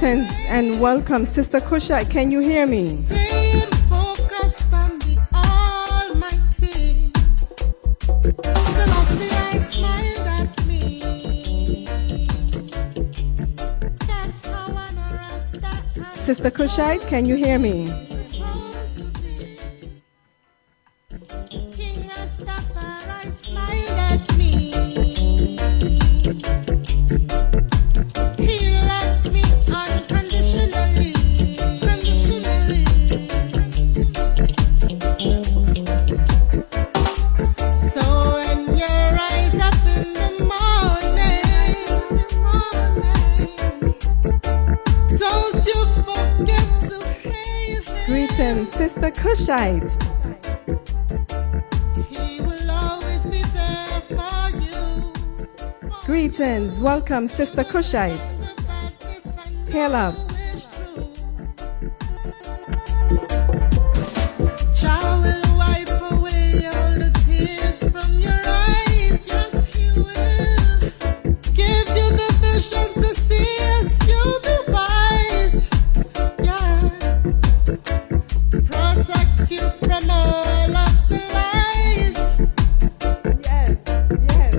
Greetings and welcome, Sister Kushite. Can you hear me? Staying focused on the Almighty. Selassie, I smiled at me. That's how I know Rasta I'm Sister Kushite, can you hear me? supposed to be. King Rastafari smiled at me. He loves me unconditionally, conditionally. So when you rise up in the morning, don't you forget to hail him. Greetings, Sister Kushite. He will always be there for you. Greetings, welcome, Sister Kushite. Hail up. Jah will wipe away all the tears from your eyes. Yes, He will. Give you the vision to see as you be wise. Yes. Protect you from all of the lies. Yes, yes.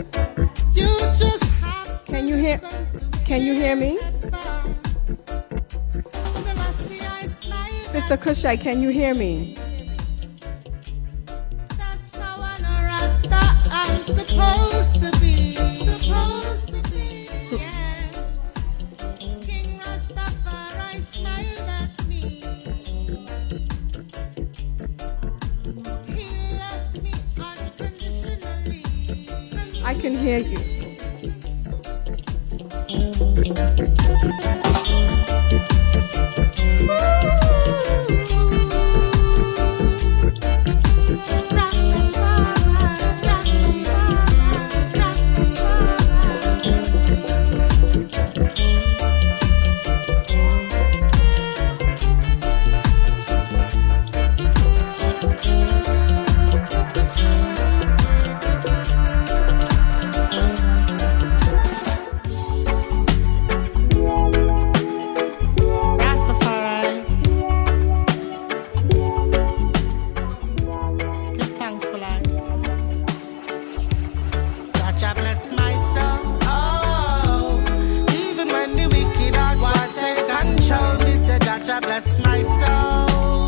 You just have to Can you hear? listen to Can you hear me? advice. Selassie, I smile. Sister Kushite, can you hear me? That's how I know Rasta I'm supposed to be. Supposed to be, yes. King Rastafari smiled at me. He loves me unconditionally. I can hear you. Rastafari, give thanks for life. Jah bless my soul. Oh, even when the wicked heart want take control, me say Jah bless my soul.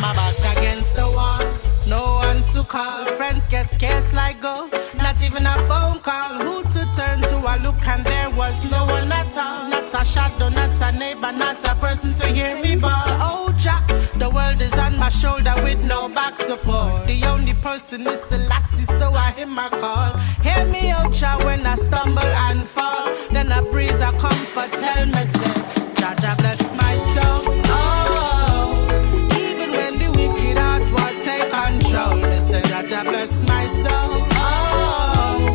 My back against the wall, no one to call. Friends get scarce like gold, not even a phone call. Who to turn to? I look and there was no one at all. Not a shadow, not a neighbor, not a person to hear me bawl. Oh Jah, the world is on my shoulder with no back support. The only person is Selassie, so I hear my call. Hear me out, Jah, when I stumble and fall. Then a breeze a comfort, tell me say, Jah bless my soul. Oh, even when the wicked heart want take control, me say Jah bless my soul. Oh,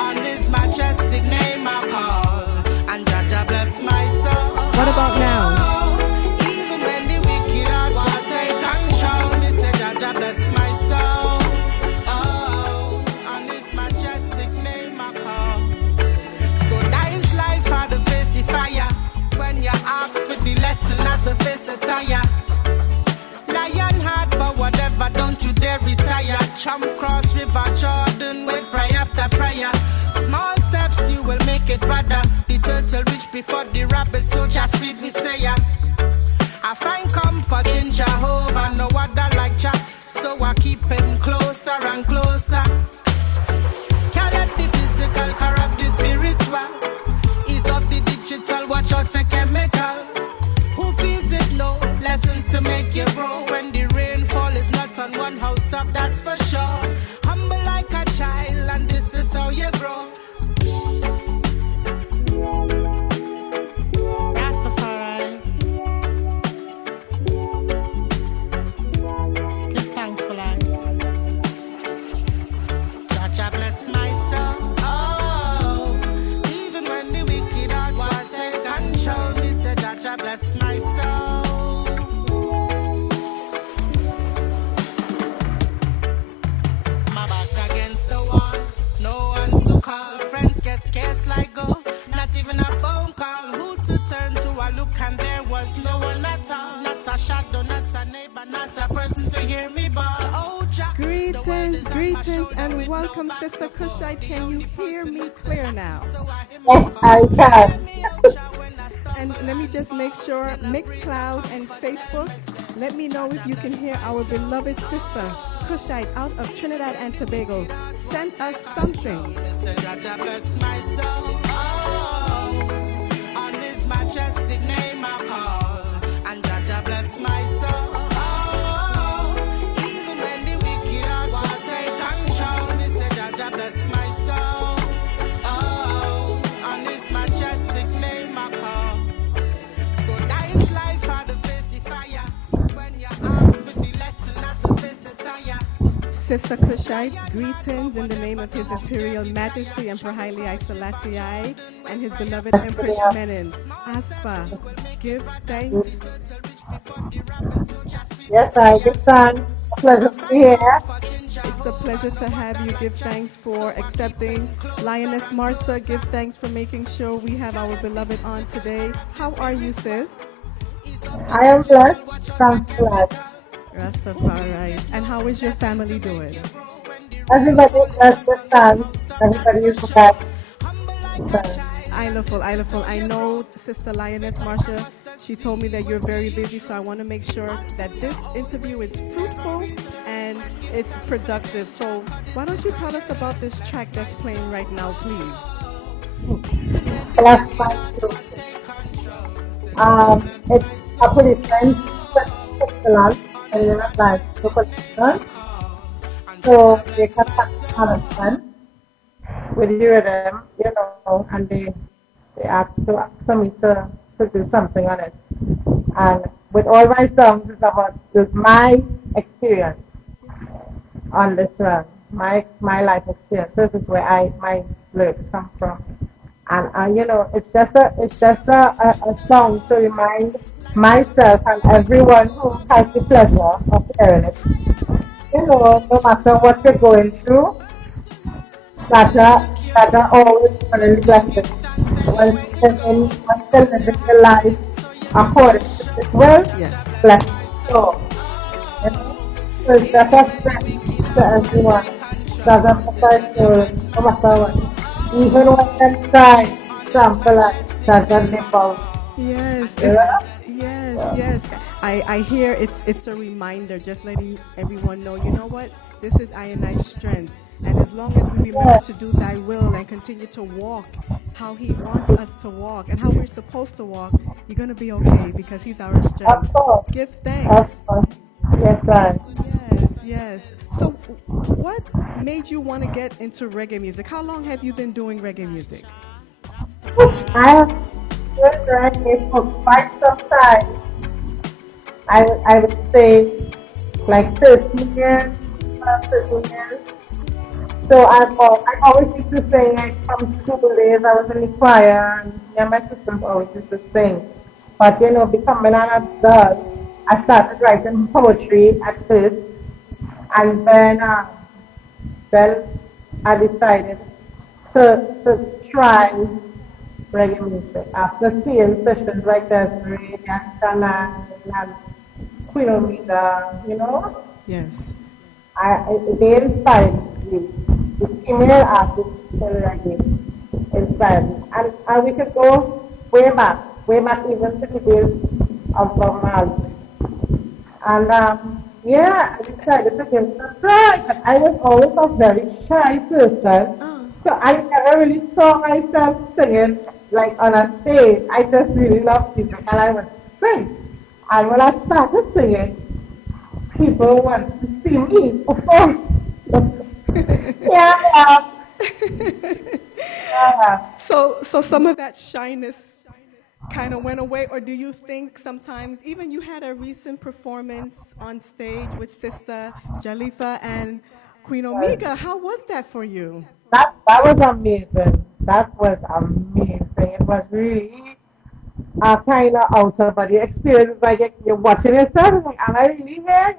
on His majestic name I call, and Jah bless my soul. What about now? Even when the wicked heart want take control, me say Jah bless my soul. Oh, on His majestic name I call. So dying's life for the face the fire. When you ask for the lesson, not to face a tire. Lion heart for whatever, don't you dare retire. Chump cross river Jordan with prayer after prayer. Small steps you will make it, brother. The turtle reach before the rabbit, so just speed we say ya. I find comfort in Jehovah, no other like Jah, so I keep Him closer and closer. Can't let the physical corrupt the spiritual. Ease of the digital, watch out for chemical. Who feels it low? Lessons to make you grow. When the rainfall is not on one house top, that's for sure. Humble like a child, and this is how you grow. Rastafari, give thanks for life. Jah bless my soul. Oh, even when the wicked heart want take control. to turn to a look, and there was no one at all. Not a shadow, not a neighbor, not a person to hear me bawl. Oh, Jack, Greetings, greetings, and welcome, Sister Kushite. Can you hear me clear now? Yes, I can. And let me just make sure, Mixcloud and Facebook, let me know if you can hear our beloved sister, Kushite, out of Trinidad and Tobago. Send us something. Bless my soul. Oh, on His majestic name I call, and Jaja bless my soul. Oh, even when the wicked are going to take control, me say Jaja bless my soul. Oh, on His majestic name I call. So that is life how to face the fire. When your arms with the lesson not to face the tire. Sister Kushite, greetings in the name of His Imperial Majesty Emperor Haile Selassie and His beloved Empress Menin. Aspa, give thanks. Yes, I good son. Pleasure to be here. It's a pleasure to have you. Give thanks for accepting. Lioness Marsa, give thanks for making sure we have our beloved on today. How are you, sis? I am blessed. Thanks a lot. Rastafari. And how is your family doing? Everybody is blessed with son. Everybody is blessed with son. Ileful. I know Sister Lioness Marsha, she told me that you're very busy, so I want to make sure that this interview is fruitful and it's productive. So why don't you tell us about this track that's playing right now, please? Blessed by you. It's a policeman, excellent, and you're not like the policeman. So they contact management with the rhythm, and they ask for me to do something on it. And with all my songs, it's about my experience on this one, my life experience. This is where my lyrics come from. And it's just a song to remind myself and everyone who has the pleasure of hearing it. No matter what you're going through, that are always going to be blessed. Once you're living your life according to His will, Yes. bless so. So it's just a strength to everyone. That's a person, no matter what. Even when they try, example, like, doesn't live out. Yes, Yeah? yes. I hear it's a reminder, just letting everyone know, you know what? This is I and I's strength. And as long as we remember Yeah, to do thy will and continue to walk how he wants us to walk and how we're supposed to walk, you're gonna be okay because he's our of strength. course. Give thanks. Of course. Yes, sir. Yes. So what made you want to get into reggae music? How long have you been doing reggae music? I have been writing for quite some time. I would say like 13 years, 13 years. So I always used to sing like from school days. I was in the choir, and me and my sisters always used to sing. But becoming an adult, I started writing poetry at first, and then I decided to try reggae music after seeing sessions like Desiree and Shannon and Queen Omega. Yes. They inspired me. The female artists in reggae inspired me. And we could go way back even to the days of Bob Marley. And I decided to give it a try. But I was always a very shy person. Oh, So I never really saw myself singing like on a stage. I just really loved music and I would sing. And when I started singing, people want to see me perform. yeah, yeah. so some of that shyness kind of went away, or do you think sometimes even you had a recent performance on stage with Sister Jalifa and Queen Omega? How was that for you? That was amazing. That was amazing. It was really a kind of out of body experience. It's like you're watching yourself, like, am I really here?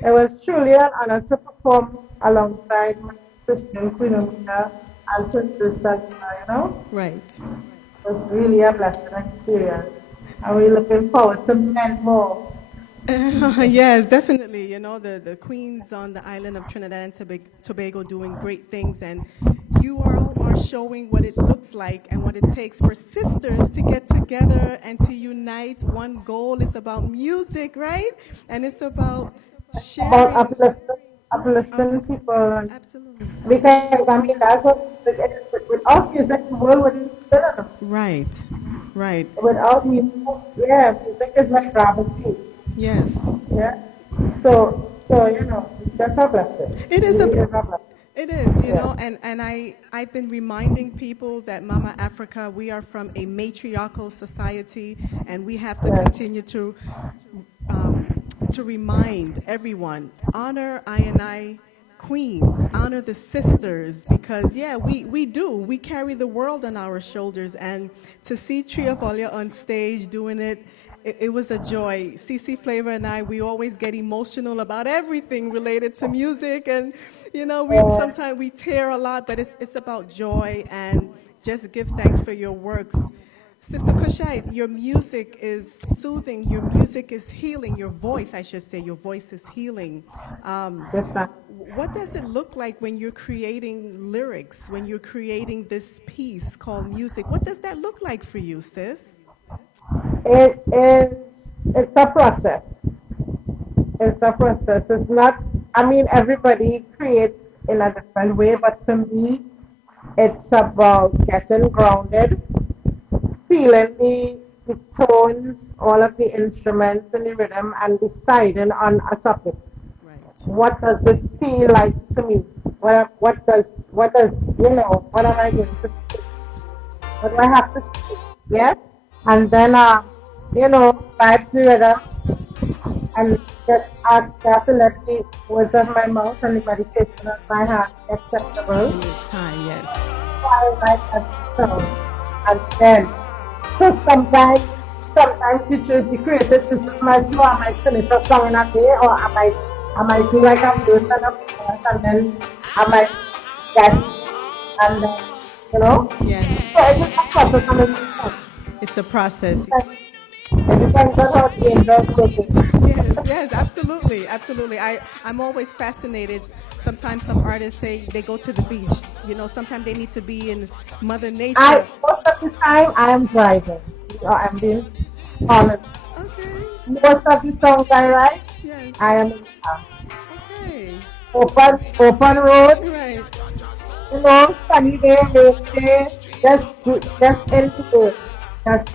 It was truly an honor to perform alongside my sister Queen Omega and Sister Salima. Right. It was really a blessed experience. I'm really looking forward to many more. Yes, definitely. You know, the queens on the island of Trinidad and Tobago doing great things, and you all are showing what it looks like and what it takes for sisters to get together and to unite. One goal is about music, right? And it's about About sharing. uplifting Uplift. people. Absolutely. Because, I mean, that's what, without music, the world wouldn't spin. Right. Right. Without music, yeah, music is my gravity. Yes. Yeah. So, it's just a blessing. It It is a really is a blessing. It is, you Yeah. know, and I've been reminding people that Mama Africa, we are from a matriarchal society, and we have to Yeah. continue um, to remind everyone, honor I queens, honor the sisters, because yeah, we do. We carry the world on our shoulders, and to see Tria Volia on stage doing it was a joy. CC Flavor and we always get emotional about everything related to music, and you know, we Yeah. sometimes we tear a lot, but it's about joy and just give thanks for your works. Sister Kushite, your music is soothing, your music is healing, your voice, I should say, your voice is healing. Yes, ma'am. What does it look like when you're creating lyrics, when you're creating this piece called music? What does that look like for you, sis? It is, it's a process. It's a process. It's not, I mean, everybody creates in a different way, but to me, it's about getting grounded, feeling the tones, all of the instruments and the rhythm, and deciding on a topic. Right. What does it feel like to me? What am I going to say? What do I have to say? Yes? And then, vibe the rhythm and just ask God to let the words of my mouth and the meditation of my heart be acceptable. In this time, yes. While like a song. And then, so sometimes you choose the creative system like you, I might finish a song in a day, or I might do like a verse and a chorus, and then I might get, and then, you know? Yes. So it's just a process and it's fun. It's a process. It depends on how the angels take it. Yes, yes, absolutely, absolutely. I'm always fascinated. Sometimes some artists say they go to the beach. You know, sometimes they need to be in Mother Nature. Most of the time I am driving. I'm being honest. Okay, Most of the songs I write, yes, I am in car. okay, Open road, right. sunny day, rainy day, just into it. Right.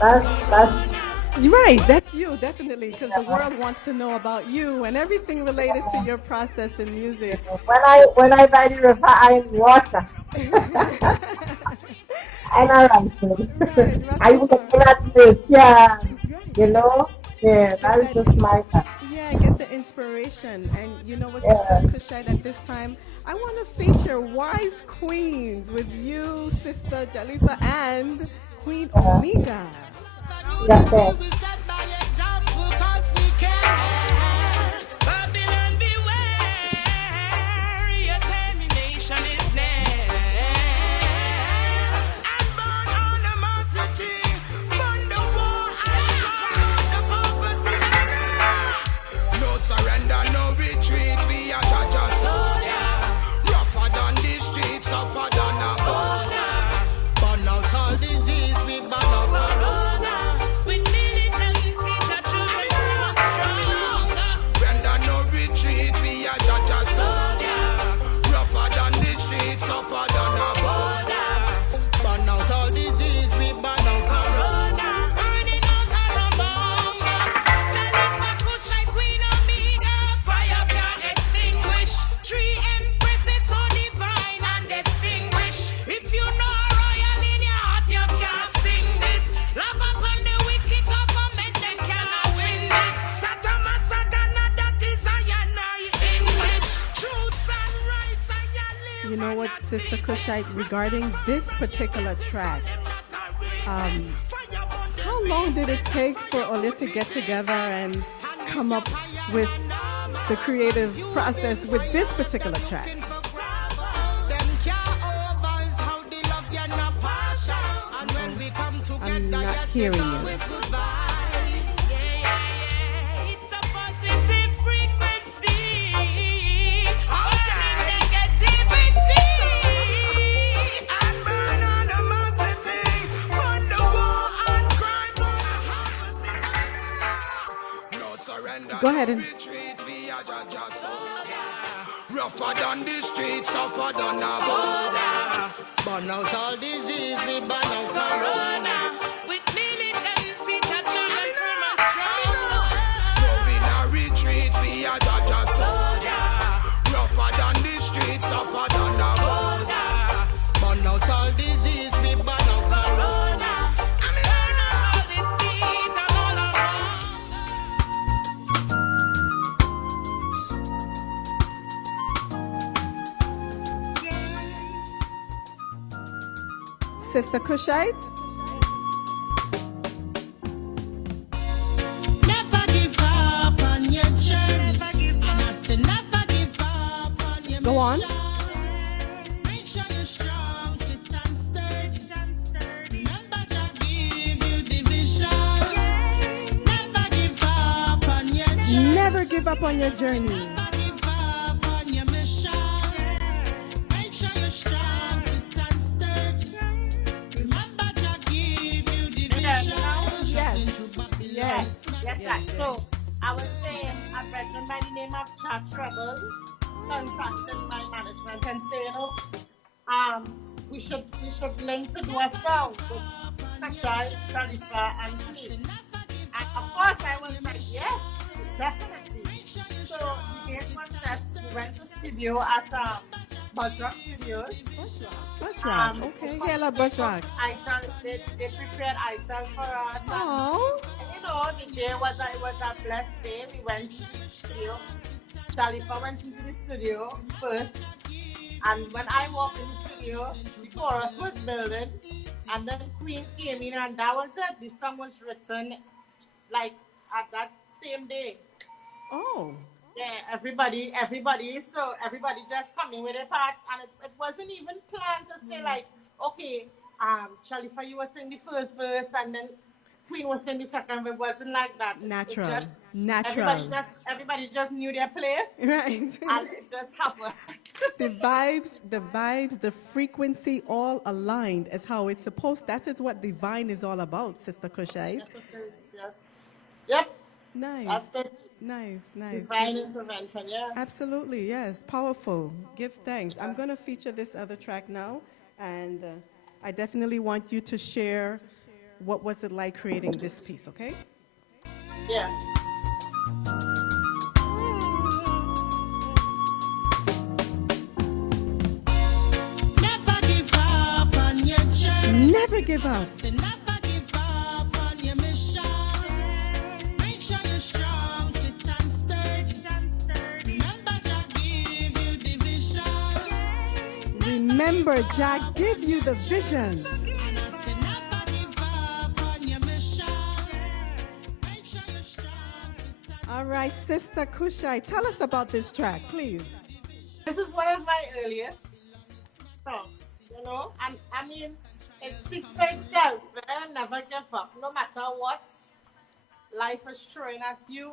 That's Right, that's you, definitely, because the world wants to know about you and everything related to your process in music. when I by the river, I am water. And I write Right, it. I even Rastafari. looking at this, yeah, Right. you know, yeah, Get that is that, just my time. yeah, get the inspiration. And you know what, Sister Yeah, Kushite, at this time, I want to feature Wise Queens with you, Sister Jalifa, and Queen yeah, Omega. yeah, yeah. We set by example cause we care. Babylon beware, your termination is near. And born animosity, burn the war and the purpose is clear. No surrender, no retreat, we are Jaja soldier. Rougher than the streets, tougher than a border. Burn out all disease, we burn out corona. With militancy, Jah stronger. Render no retreat, we are Jaja soldier. Rougher than the streets, tougher than a border. Burn out all disease, we burn out corona. Burning out our bombers. Jalifa Kushite, Queen Omega. Fire can't extinguish. Three empresses so divine and distinguished. If you know royal in your heart, you can't sing this. Lap up on the wicked government, then cannot win this. Satama Satana, that is I English. Truths and rights, I live. You know what, Sister Kushite, regarding this particular track, how long did it take for Ole to get together and come up with the creative process with this particular track? Them can't over's how the love you not I'm not hearing you. Always good vibes. It's a positive frequency. Burning negativity. And burn animosity. On the war and crime. No surrender, Go ahead no and retreat. We are just soldier. Rougher than the streets, tougher than a border. Burn out all disease, we burn out corona. With militancy, judgment firm and strong. No in a retreat, we are just soldier. Rougher than the streets, tougher than a border. Burn out all disease, we burn out corona. Burn out all deceit and all of Sister Kushite. Never give up on your journey. And I say never give up on your Go on. mission. Make sure you're strong, fit and sturdy. Remember Jah give you the vision. Never give up on your journey. Never give up on your journey. Never give up on your mission. Make sure you're strong, fit and sturdy. Remember Jah give you the vision. Yes. Yes, right. So I was saying, a veteran by the name of Chad Trouble contacted my management and saying, we should learn to do a song with Kasha, Khalifa, and Queen. And of course, I was like, yeah, definitely. So we gave one test. We went to studio at Buzzrock Studios. Bushrock. Okay. Hello, Bushrock. They prepared ital for us. And, Oh. you know, the day was it was a blessed day. We went to the studio. Khalifa went into the studio first, and when I walked in the studio, the chorus was building, and then Queen came in, and that was it. The song was written like at that same day. Oh. Yeah, everybody, so everybody just coming with a part, and it wasn't even planned to say like, okay, Khalifa, you were singing the first verse, and then Queen was singing the second verse. It wasn't like that. It Natural. just, Natural. everybody just knew their place, Right. and it just happened. The vibes, the frequency all aligned as how it's supposed. That is what divine is all about, Sister Kushite. Yes. Yep, Nice. that's it. Nice. Divine intervention, yeah. Absolutely, yes. Powerful. Give thanks. I'm going to feature this other track now, and I definitely want you to share what was it like creating this piece, okay? Yeah. Never give up on your journey. Never give up. Say never give up on your mission. Make sure you're strong, fit and sturdy. Remember Jah give you the vision. Remember, Jah give you the vision. And I say never give up on your mission. Make sure you're strong, fit and All right, Sister Kushite, tell us about this track, please. This is one of my earliest songs, you know, and I mean, it speaks for itself. Never give up, no matter what life is throwing at you,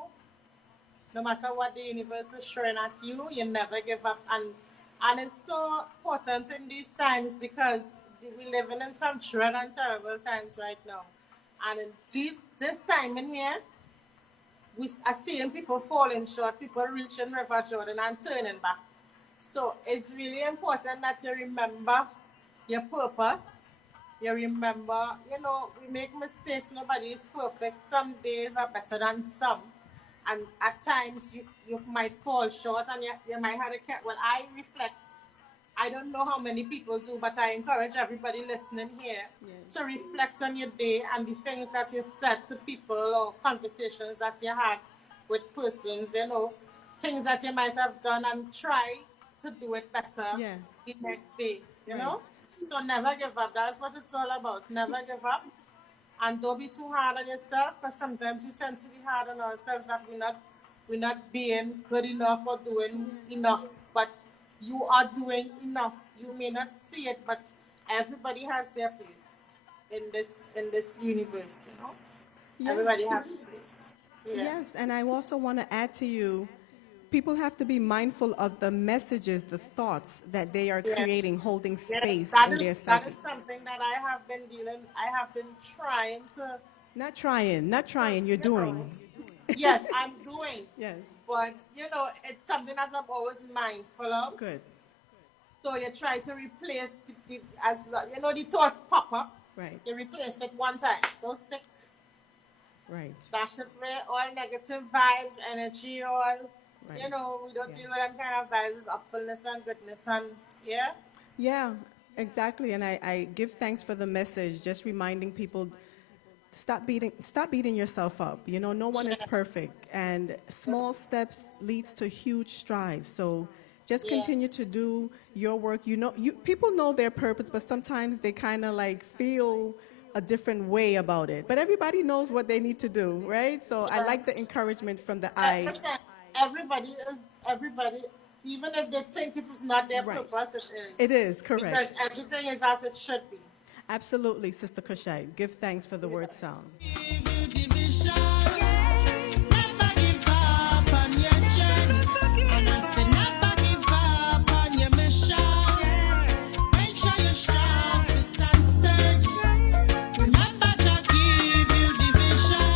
no matter what the universe is throwing at you, you never give up. And it's so important in these times because we're living in some dread and terrible times right now. And in this time in here, we are seeing people falling short, people reaching River Jordan and turning back. So it's really important that you remember your purpose. You remember, you know, we make mistakes. Nobody is perfect. Some days are better than some. And at times you might fall short and you might have to care. When I reflect, I don't know how many people do, but I encourage everybody listening here to reflect on your day and the things that you said to people or conversations that you had with persons, you know, things that you might have done and try to do it better the next day, you know? So never give up. That's what it's all about. Never give up. And don't be too hard on yourself, because sometimes we tend to be hard on ourselves that we're not being good enough or doing enough. But you are doing enough. You may not see it, but everybody has their place. in this universe, you know. Yeah. Everybody has a place. Yeah. Yes, and I also want to add to you, people have to be mindful of the messages, the thoughts that they are Yeah. creating, holding Yes, space that in is their that psyche. is something that I have been trying to, Not trying, you're you know, doing. yes, I'm doing. Yes. But it's something that I'm always mindful of. Good. So you try to replace the thoughts pop up. Right. You replace it one time. Don't stick. Right. Dash it away. All negative vibes, energy, all Right. we don't Yeah. deal with them kind of vibes. It's upfulness and goodness and yeah. Yeah, exactly. And I give thanks for the message, just reminding people, stop beating yourself up. No one is Yeah. perfect, and small steps leads to huge strides. So just Yeah. continue to do your work. People know their purpose, but sometimes they kind of like feel a different way about it. But everybody knows what they need to do, right? So I Yeah. like the encouragement from the I. Listen, everybody, even if they think it is not their Right. purpose, it It is. is correct. Because everything is as it should be. Absolutely, Sister Kushite. Give thanks for the word sound. Give you division. Never give up on your journey. And I say never give up on your mission. Make sure you're strong, fit and sturdy. Remember to give you division.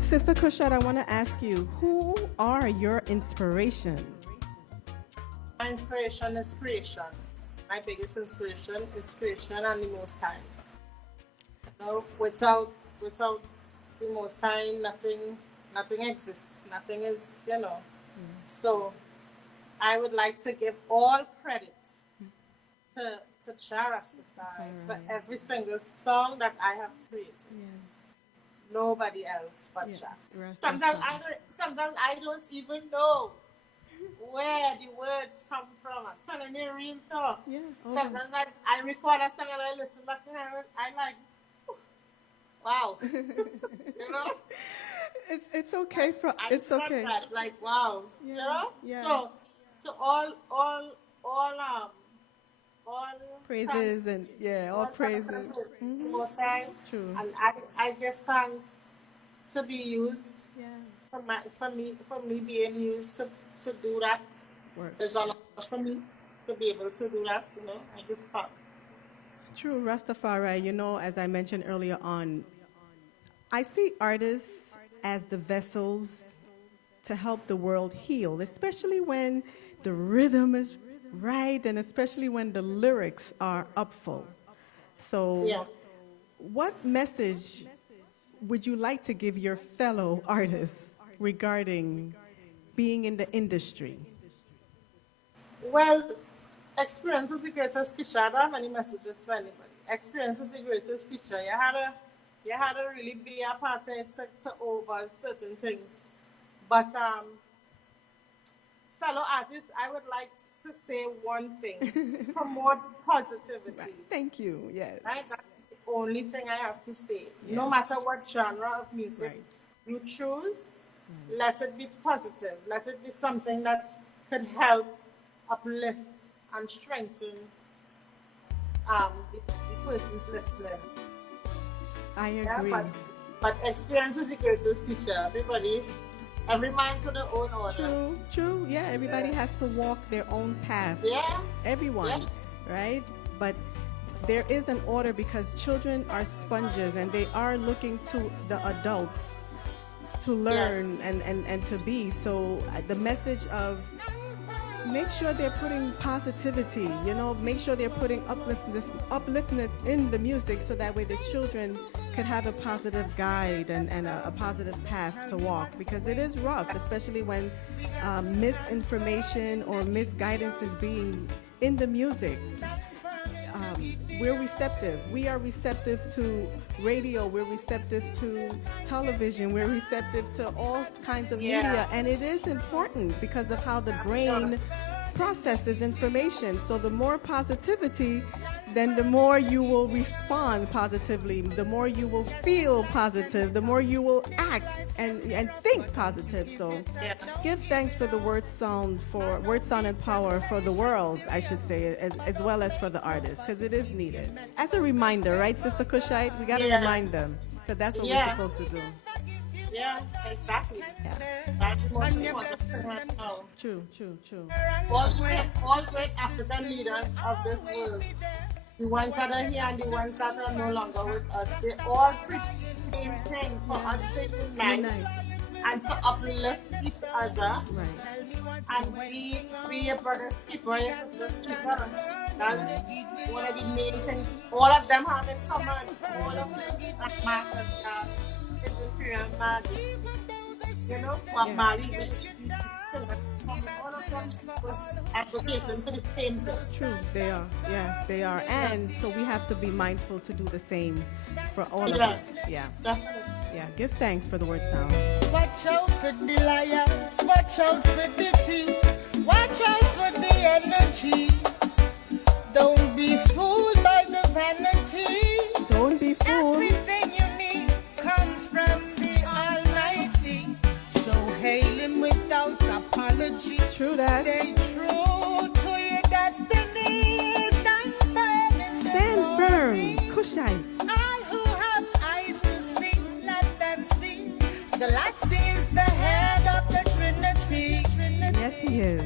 Sister Kushite, I want to ask you, who are your inspirations? My inspiration is creation. My biggest inspiration is creation and the Most High. Without the Most High, nothing exists. Nothing is. So I would like to give all credit to Rastafari for every single song that I have created. Nobody else but Yeah, Jah. Rastafari. Sometimes I don't even know where the words come from. I'm telling you real talk. Yeah. Oh, Sometimes I record a song and I listen back and I like, wow. it's okay for I it's said okay. that like wow. Yeah. So all Praises thanks, and yeah, all all thanks praises. to the Hmm. Most High, True. and I give thanks to be used Yeah. for me being used to do that. Work. There's a lot for me to be able to do that. I give thanks. True, Rastafari. As I mentioned earlier on, I see artists as the vessels to help the world heal, especially when the rhythm is right and especially when the lyrics are upful. So, Yeah. what message would you like to give your fellow artists regarding being in the industry? Well, experience is the greatest teacher. I don't have any messages for anybody. Experience is the greatest teacher. You had to really be a part of it to over certain things. But fellow artists, I would like to say one thing: promote positivity. Right. Thank you. Yes. Right? That's the only thing I have to say. Yeah. No matter what genre of music Right. you choose, let it be positive. Let it be something that could help uplift and strengthen the person listening. I Yeah, agree. but experience is the greatest teacher. Every man to their own order. True, true. Yeah, everybody has to walk their own path. Yeah, Everyone, right? But there is an order because children are sponges and they are looking to the adults to learn and to be. So the message of make sure they're putting positivity, make sure they're putting upliftness in the music so that way the children could have a positive guide and a positive path to walk, because it is rough, especially when misinformation or misguidance is being in the music. We're receptive. We are receptive to radio. We're receptive to television. We're receptive to all kinds of media. And it is important because of how the brain process is information. So the more positivity, then the more you will respond positively, the more you will feel positive, the more you will act and think positive. So Yeah. give thanks for the word sound and power for the world, I should say, as well as for the artists, because it is needed. As a reminder, right, Sister Kushite? We got to Yeah. remind them, because that's what we're Yeah. supposed to do. Yeah, exactly. Yeah. That's the most important thing right now. True, true, true. All great African leaders of this world, the ones that are here and the ones that are no longer with us, they all preach the same thing for us to unite Unite. and to uplift each other Right. and be your brother's keeper, your sister's keeper. That's one of the main things all of them have in common. All of them that matters is Imperial Majesty. You know, what Yeah. Mali, all of them was advocating for the same thing. True, they are. Yes, they are. And so we have to be mindful to do the same for all of us. Yes, Yeah. definitely. Yeah. Give thanks for the word sound. Watch out for the liars, watch out for the thieves, watch out for the energy. Don't be fooled by the vanity. Don't be fooled. Everything you need comes from the Almighty. So hail Him without apology. True that. Stay true to your destiny. Stand firm in the Stand firm. glory. Kushite. All who have eyes to see, let them see. Selassie is the head of the Trinity. Yes, he is.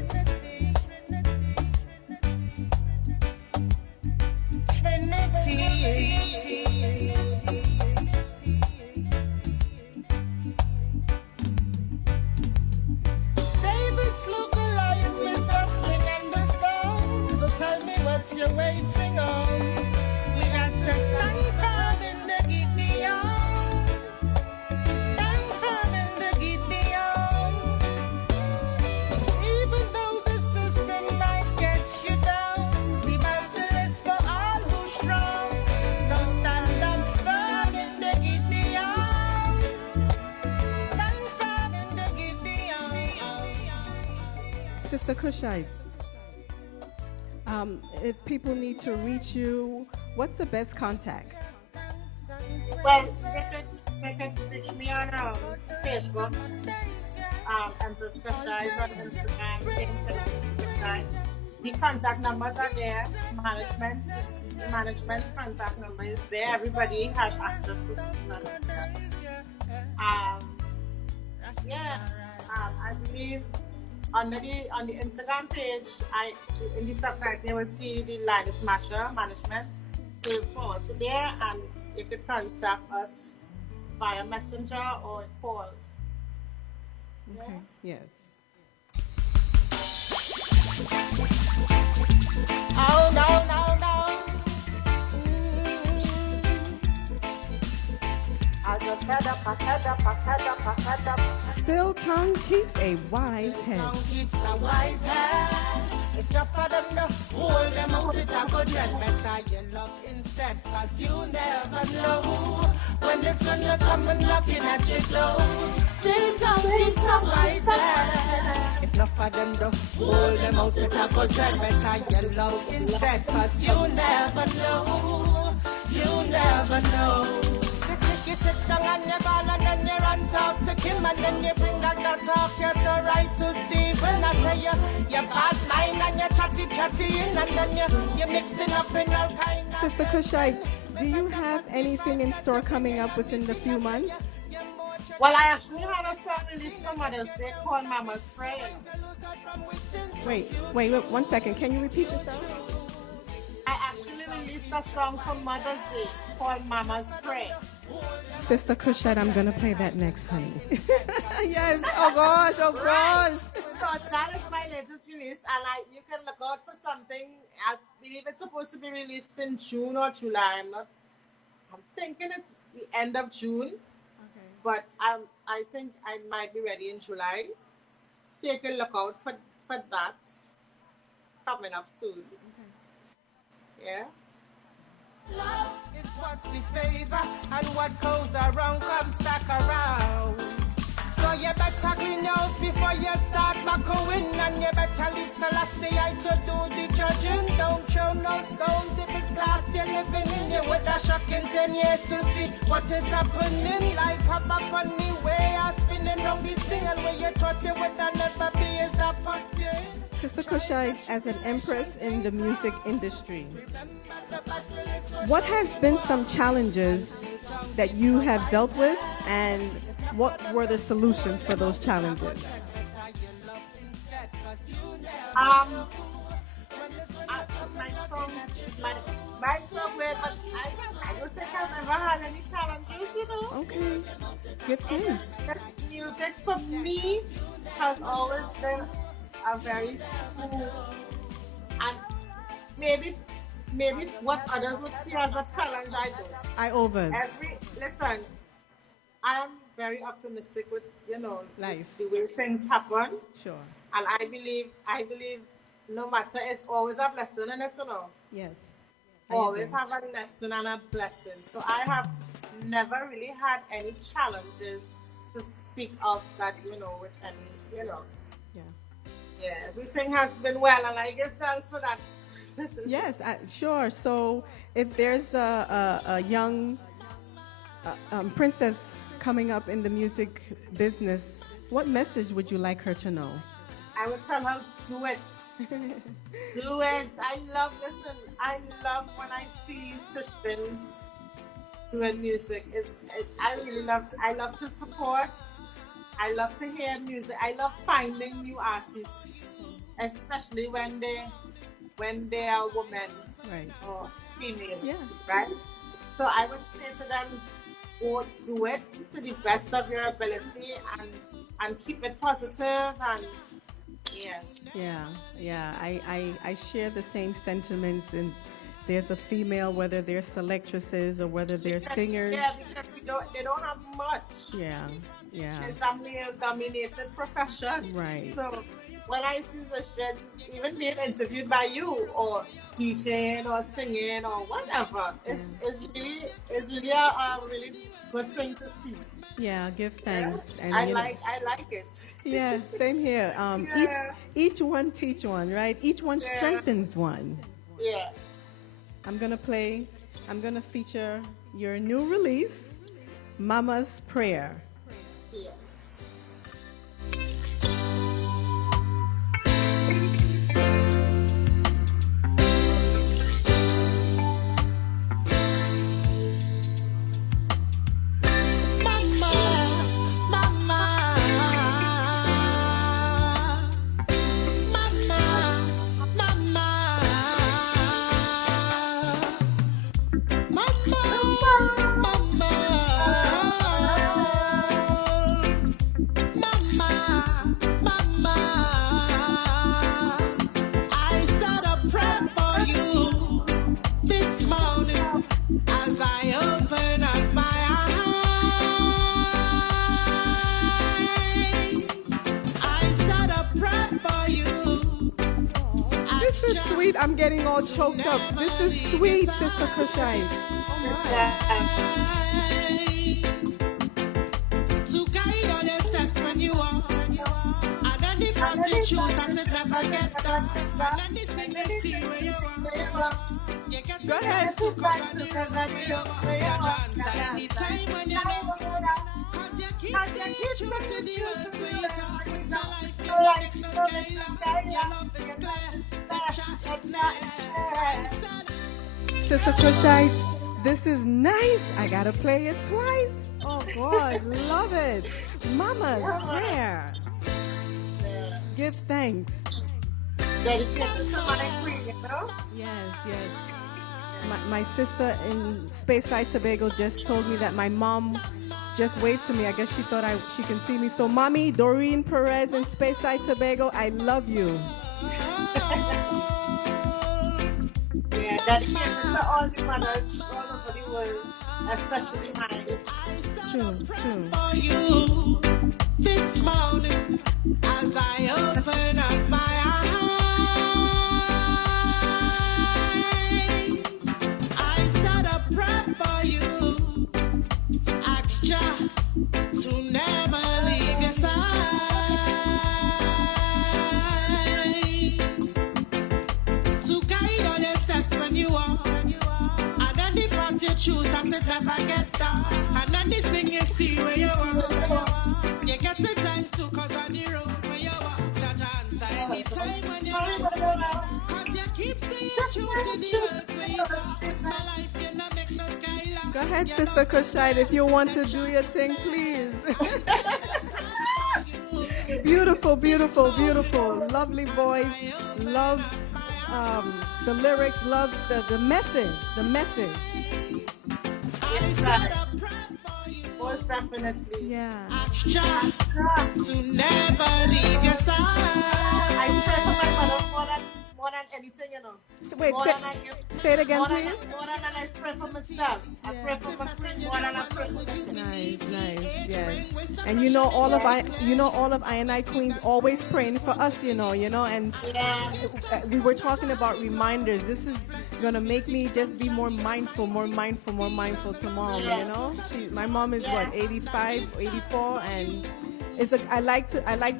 David slew Goliath with a sling and a stone. So tell me what you're waiting on. We got to stand firm in the Gideon. Stand firm in the Gideon. Even though the system might get you down, the battle is for all who's strong. So stand up firm in the Gideon. Stand firm in the Gideon. Sister Kushite. If people need to reach you, what's the best contact? Well, they can reach me on Facebook, Empress Kushite on Instagram, same thing, Kushite. The contact numbers are there. The management contact number is there. Everybody has access to the number. Yeah, I believe on the Instagram page, in the subtitle you will see the line smasher management. So forward to there, and you can contact us via messenger or call. Okay. Yes. Oh, no, no, no. I just head up. Still tongue keeps a wise head. Tongue keeps a wise head. If you for them to hold them out, it a good dread. Better you love instead, cause you never know when it's when you come and knocking at your door. Still tongue keeps a wise head. If not for them to hold them out, it a good dread. Better you love instead, cause you never know. You never know. You sit down and you call and then you run talk to Kim and then you bring back that talk. You're so right to Stephen. I say you bad mind and you chatty in and then you're mixing up in all kind of. Sister Kushite, do you have anything in store coming up within the few months? Well, I actually had a song released for Mother's Day called Mama's Prayer. Wait, 1 second. Can you repeat yourself? I actually released a song for Mother's Day called Mama's Prayer. Sister Kushite, I'm gonna play that next, honey. Yes. Oh gosh. Oh gosh. So that is my latest release, and you can look out for something. I believe it's supposed to be released in June or July. I'm thinking it's the end of June, Okay. but I think I might be ready in July. So you can look out for that coming up soon. Yeah. Love is what we favor, and what goes around comes back around. So you better clean your house before you start macking, and you better leave Selassie I to do the judging. Don't throw no stones if it's glass you're living in. You would have shocked in 10 years to see what is happening. Life have a funny way of spinning round the thing, and when you thought you would never be is that part you in. Sister Kushite, as an empress in the music industry, what has been some challenges that you have dealt with, and what were the solutions for those challenges? My song, my song, but I would say I've never had any challenges, you know. Okay, good things. Music for me has always been a very smooth, and maybe what others would see as a challenge, I don't. I overs. Listen, I am very optimistic with Life. the way things happen, Sure. and I believe no matter, it's always a blessing in it, you know. Yes. I Always agree. have a lesson and a blessing. So I have never really had any challenges to speak of that, with any. Yeah. Yeah, everything has been well, and I give thanks for that. Yes, sure. So if there's a young princess coming up in the music business, what message would you like her to know? I would tell her, do it. Do it. I love when I see sisters doing music. I love to support. I love to hear music. I love finding new artists, especially when they are women Right. or female. Yeah. Right? So I would say to them, go do it to the best of your ability, and keep it positive, and Yeah. I share the same sentiments, and there's a female, whether they're selectresses or whether they're singers. Yeah, because they don't have much. Yeah. It's a male-dominated profession. Right. So when I see the students even being interviewed by you, or teaching or singing or whatever, it's really a really good thing to see. Yeah, give thanks. And I like it. Yeah, same here. Yeah. Each one teach one, right? Each one Yeah. strengthens one. Yeah. I'm gonna feature your new release, Mama's Prayer. Yes. This is sweet. I'm getting all choked up. This is sweet, Sister Kushite. To guide all your steps when you walk, and any path you choose and it never get done, and anything you see when you walk, you get Go ahead. to cause you can be your dance at any time when you know, cause you keep staying true to the earth where you talk with your life, you live in the sky, your love is clear, the chat is nice. Sister Kushite, this is nice. I gotta play it twice. Oh God, love it. Mama's Prayer. Give thanks. Dedicated to my queen, Yes. My sister in Speyside, Tobago just told me that my mom just waved to me. I guess she thought she can see me. So, Mommy, Doreen Perez in Speyside, Tobago, I love you. Yeah, dedicated to all the mothers all over the world, especially mine. True. For you this morning as I open up my eyes, I said a prayer for you, ask Jah to never leave your choose that it never get done. And anything you see where you want, you get the times too, cause on the road where you want. Jaja answer anytime when you want. Cause you keep staying true to the earth where you talk. With my life, you know, make no skyline. Go ahead, Sister Kushite, if you want to do your thing, please. Beautiful, beautiful, beautiful. Lovely voice. Love the lyrics. Love the message. The message. Most definitely. Yeah. To never leave your side. I pray for my mother more than anything, you know. Wait, More say, than I give, say it again, more please. than I pray for myself. I pray for my friend more than I pray for myself. Nice, nice, yes. And you know all of I Queens always praying for us, and Yeah. we were talking about reminders. This is gonna make me just be more mindful tomorrow. My mom is what, 85, 84, and I like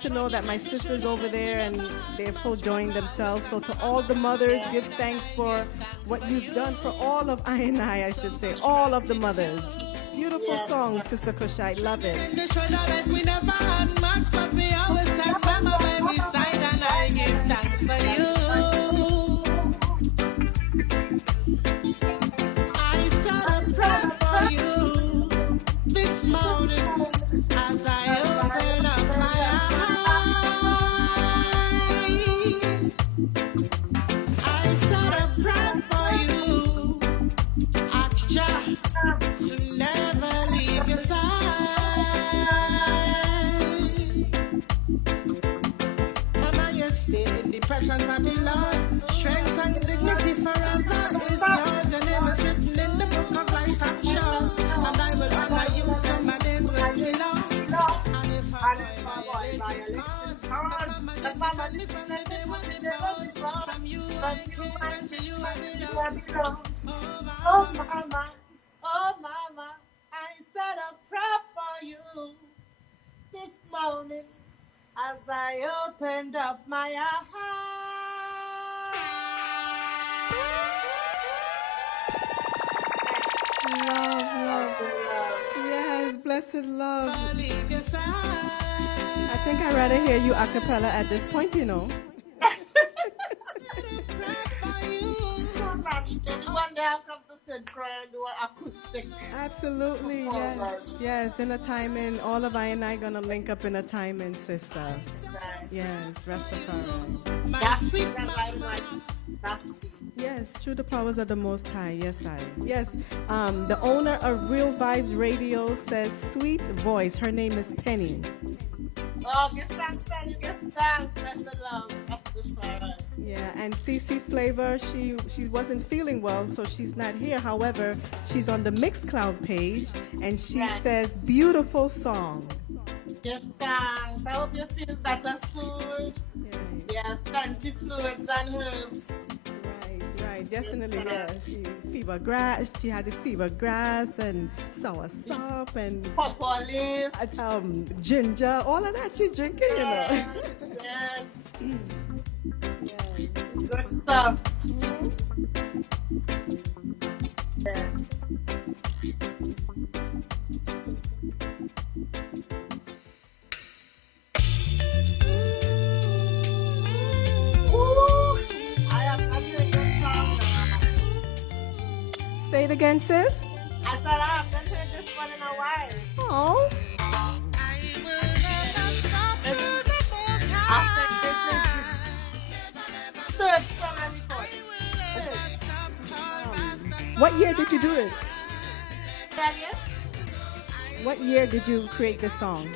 to know that my sister's over there and they're full enjoying themselves. So to all the mothers, give thanks for what you've done for all of I should say, all of the mothers. Beautiful song, Sister Kushite, love it. The show that life we never had much, but we always had mama by my side, and I give thanks for you. I said a prayer for you this morning as I open up my eyes. I said a prayer for you, ask Jah to never leave your side. Mama, you stay in the presence of the Lord. Strength and dignity forever is yours. Your name is written in the book of life, I'm sure. And I will honor you, so my days will be long. And if I violate his heart, that's my money from the day when it born. From you I came to you I belong. Oh mama, I said a prayer for you this morning as I opened up my eyes. Love. Yes, blessed love. I'll leave your side. I think I'd rather hear you a cappella at this point, One day I'll come to St. Croix and do an acoustic. Absolutely, yes. Yes, in a timing. All of I gonna link up in a timing, sister. Yes, Rastafari. That's sweet and like that's sweet. Yes, through the powers of the Most High. Yes, Yes. The owner of Real Vibes Radio says, sweet voice. Her name is Penny. Oh, give thanks, Penny. Give thanks. Bless the love. Yeah, and CC Flavor, she wasn't feeling well, so she's not here. However, she's on the Mixcloud page, and she says, beautiful song. Give thanks. I hope you feel better soon. Yeah, plenty fluids and herbs. Right, definitely. Yeah, she had the fever grass and sour sop and pawpaw leaf, ginger, all of that she drinking, Yes. Good stuff. Yeah. Say it again, sis. I said I haven't heard this one in a while. Oh. I think this is third song I recorded. What year did you do it? Yes? What year did you create this song?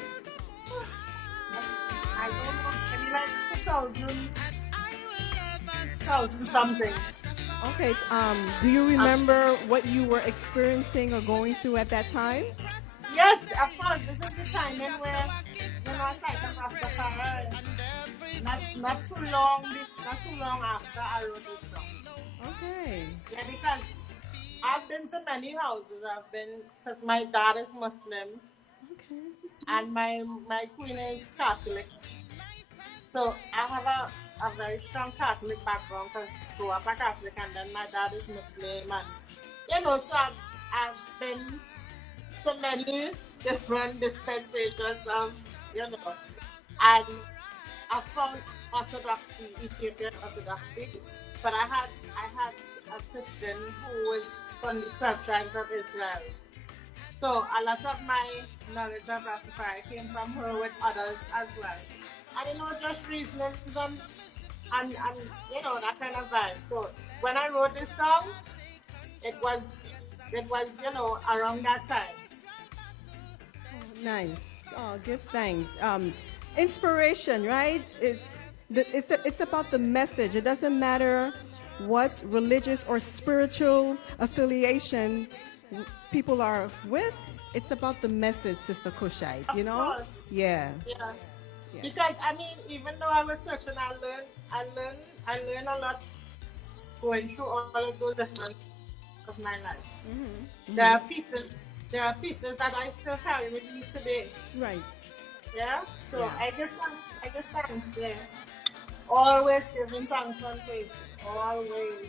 I don't know. Maybe like 2000 something. Okay. Do you remember what you were experiencing or going through at that time? Yes, of course. This is the time when I tried to Rastafari. Not too long after I wrote this song. Okay. Yeah, because I've been to many houses. Because my dad is Muslim. Okay. And my queen is Catholic. So I have a very strong Catholic background because I grew up a Catholic and then my dad is Muslim. And, so I've been to many different dispensations of, you know, and I found Orthodoxy, Ethiopian Orthodoxy, but I had a sister who was from the 12 tribes of Israel. So a lot of my knowledge of Rastafari came from her with others as well. And just reasonings and that kind of vibe. So when I wrote this song, it was around that time. Nice. Oh, give thanks. Inspiration, right? It's about the message. It doesn't matter what religious or spiritual affiliation people are with. It's about the message, Sister Kushite. Of course. Yeah. Yeah. Yeah. Because I mean, even though I was searching, I learned a lot going through all of those different of my life. There are pieces. There are pieces that I still carry with me today. Right. Yeah. So Yeah. I give thanks. I give thanks. Yeah. Always giving thanks and praise. Always.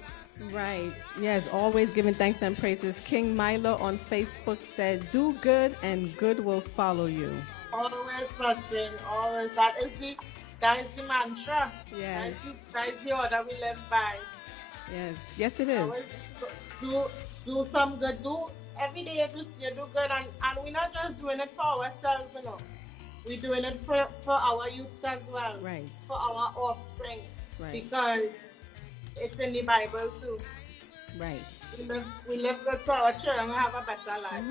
Right. Yes, always giving thanks and praises. King Milo on Facebook said, "Do good and good will follow you." Always working. Always. That is the mantra. Yes. That is the order we live by. Yes. Yes, it is. Always do do some good. Do every day. You do good, and we're not just doing it for ourselves. We're doing it for our youths as well. Right. For our offspring. Right. Because it's in the Bible too. Right. We live good so our children will have a better life.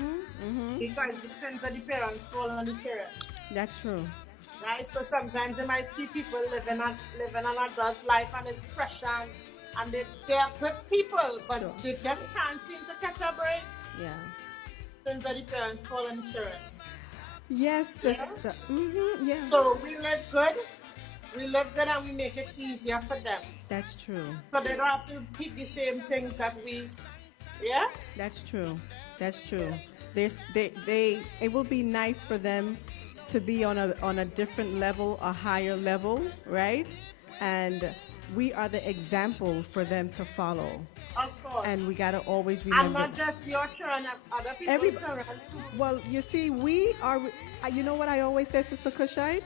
Because the sins of the parents fall on the children. That's true. Right? So sometimes you might see people living an adult life and it's pressure and they are good people, but Sure. they just can't seem to catch a break. Yeah. Sins of the parents fall on the children. Yes, sister. Yeah. So we live good. We live good and we make it easier for them. That's true. So they don't have to repeat the same things that we. Yeah? That's true. That's true. It will be nice for them to be on a different level, a higher level, right? And we are the example for them to follow. Of course. And we gotta always And remember. not just your children, other people's children too. Well, you see, we are. You know what I always say, Sister Kushite?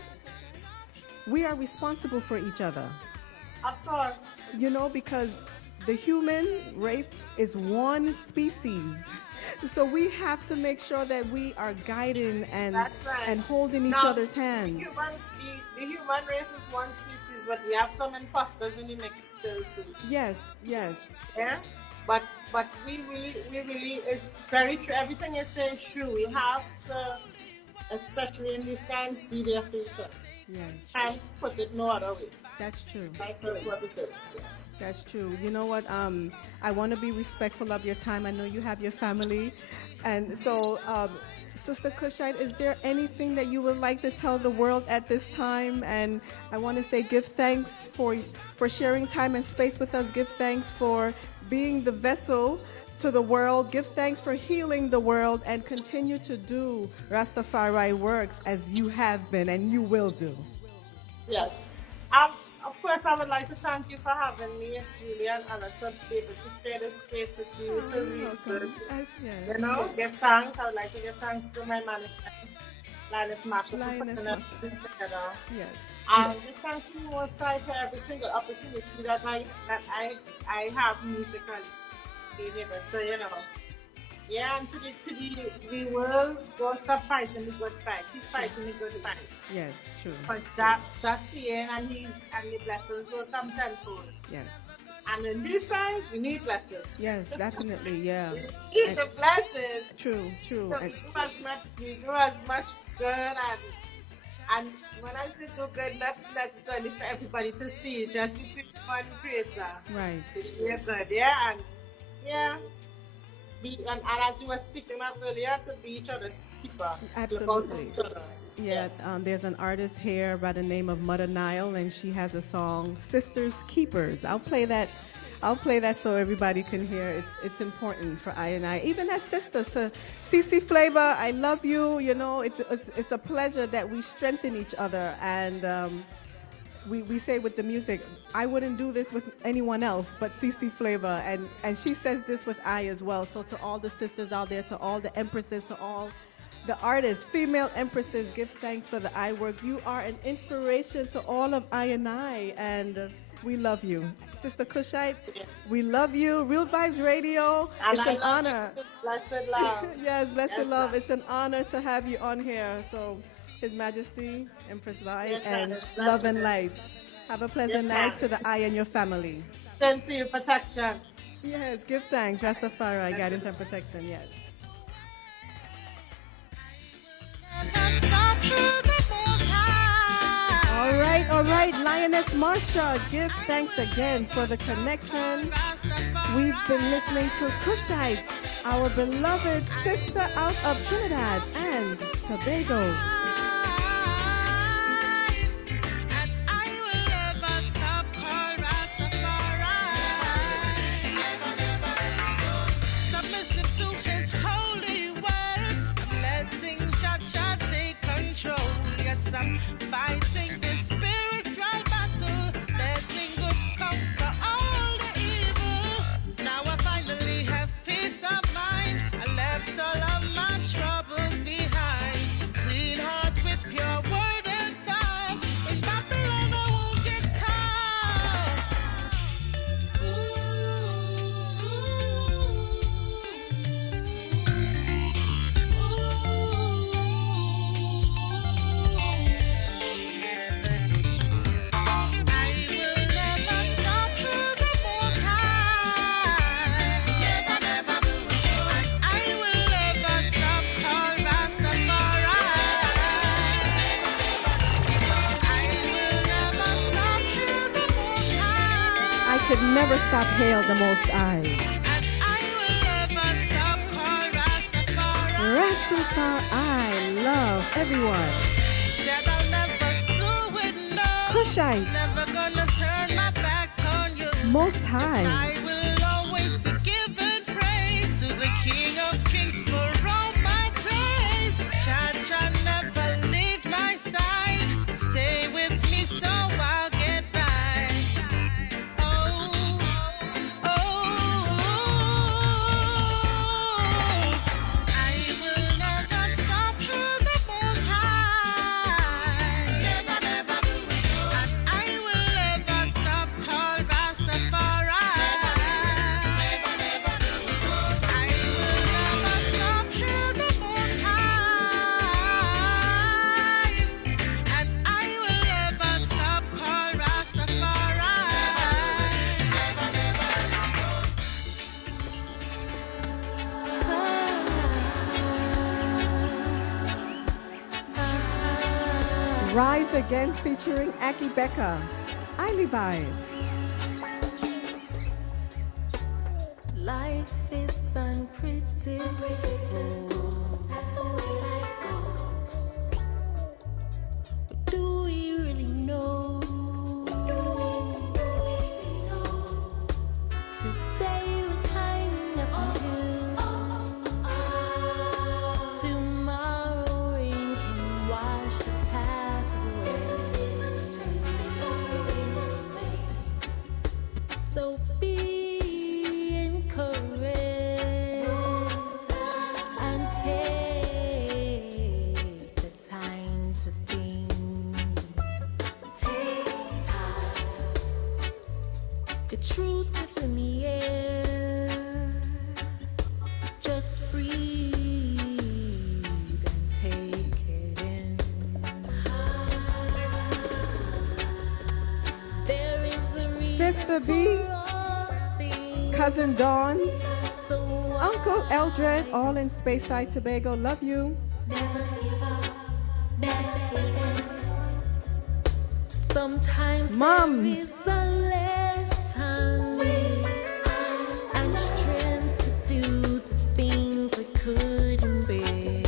We are responsible for each other. Of course. Because the human race is one species. So we have to make sure that we are guiding and That's right. and holding each Now, other's hands. The human race is one species, but we have some imposters in the mix still too. Yes, yes. Yeah? But we really is very true. Everything you say is true. We have to, especially in these times, be there for each other. Yes. And put it no other way. That's true. Like that's what it is. Yeah. That's true. You know what? I want to be respectful of your time. I know you have your family. And so, Sister Kushite, is there anything that you would like to tell the world at this time? And I want to say give thanks for sharing time and space with us. Give thanks for being the vessel to the world. Give thanks for healing the world and continue to do Rastafari works as you have been and you will do. Yes. First, I would like to thank you for having me. It's really an honor to be able to share this space with you. To read good. Give thanks. I would like to give thanks to my management, Linus Marshall, for putting everything together. Yes. And give thanks to you aside for every single opportunity that I have musically. Being able to, yeah, and to the world, don't stop fighting the good fight. Keep fighting the good fight. Yes, true. But that just seeing and the blessings will come tenfold. Yes. And in these times, we need blessings. Yes, definitely, yeah. We need the blessings. True. So we do as much good and when I say do good, not necessarily for everybody to see, just between one creator. Right. To be good, yeah, and yeah. And as you were speaking of earlier, to be each other's keeper. Absolutely. Yeah, there's an artist here by the name of Mother Nile, and she has a song, Sisters Keepers. I'll play that so everybody can hear. It's important for I and I, even as sisters. To CC Flavor, I love you. It's a pleasure that we strengthen each other, and we say with the music, I wouldn't do this with anyone else but CC Flavor, and she says this with I as well. So to all the sisters out there, to all the empresses, to all the artists, female empresses, give thanks for the I work. You are an inspiration to all of I, and we love you. Sister Kushite, we love you. Real Vibes Radio, And it's I an love honor. you too. Blessed love. Yes, blessed Yes, love. ma'am. It's an honor to have you on here. So, His Majesty, Empress Lai, Yes, and ma'am. love and Blessed. light. Have a pleasant Yes, night ma'am. to the I and your family. Send to you protection. Yes, give thanks. Rastafari, guidance and protection. Yes. All right, Lioness Marsha, give thanks again for the connection. We've been listening to Kushite, our beloved sister out of Trinidad and Tobago. I'm fighting this spiritual battle, letting good conquer all the evil. Now I finally have peace of mind. I left all of my troubles behind. Clean heart with pure word and thought. In Babylon I won't get caught. I could never stop hail the Most High. Rastafari, love everyone. Kushite, Never gonna turn my back on you. Most High. I will always be giving praise to the King of Kings for all my days. Cha never leave my side. Stay with me so I'll get by. Oh, I will never stop till the Most High. Never. And I will never stop call Rastafari. I will never stop till the Most High. And I will never stop call Rastafari. Rise Again featuring Aki Becca. I Levi's. Life is unpredictable. But do we really know? Today we're climbing up a hill. Tomorrow rain can wash the path away. So be encouraged and take the time to think. Take time. The truth is in the air. Just breathe and take it in. There is a reason Sister B, for all things. Cousin Dawn, So Uncle Eldred, all in Speyside, Tobago. Love you. never give up, never give in. Sometimes Moms. there is a lesson and strength to do the things I couldn't bear.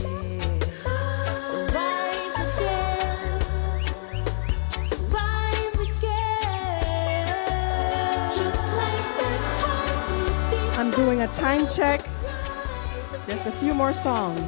So rise again, just like that time we did. I'm doing a time check. Just a few more songs.